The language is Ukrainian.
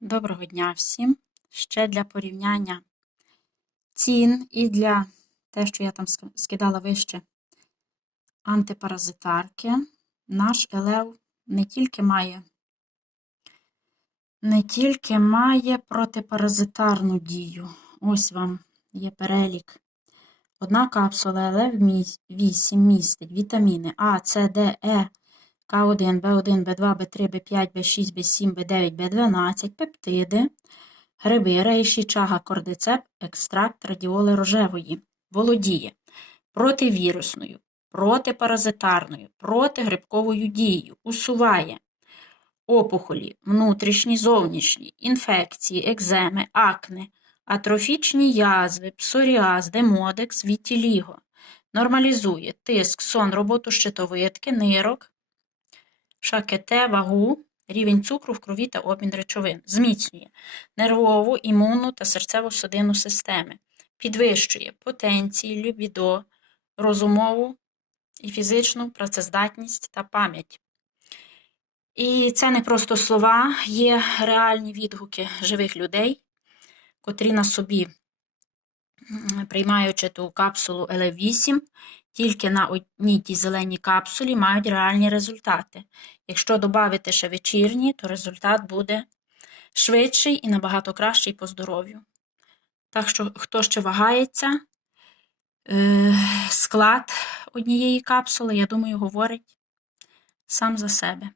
Доброго дня всім. Ще для порівняння цін і для те, що я там скидала вище антипаразитарки. Наш елев не тільки має не тільки має протипаразитарну дію. Ось вам є перелік. Одна капсула ЛФ 8 містить вітаміни А, С, Д, Е, К1, В1, В2, В3, В5, В6, В7, В9, В12, пептиди, гриби, рейші, чага, кордицеп, екстракт радіоли рожевої. Володіє противірусною, протипаразитарною, протигрибковою дією, усуває опухолі, внутрішні, зовнішні, інфекції, екземи, акне, атрофічні язви, псоріаз, демодекс, вітіліго. Нормалізує тиск, сон, роботу щитовидки, нирок, шакете, вагу, рівень цукру в крові та обмін речовин. Зміцнює нервову, імунну та серцево-судинну системи. Підвищує потенції, лібідо, розумову і фізичну працездатність та пам'ять. І це не просто слова, є реальні відгуки живих людей, котрі на собі, приймаючи ту капсулу ЛФ8, тільки на одній тій зеленій капсулі мають реальні результати. Якщо додати ще вечірні, то результат буде швидший і набагато кращий по здоров'ю. Так що, хто ще вагається, е, склад однієї капсули, я думаю, говорить сам за себе.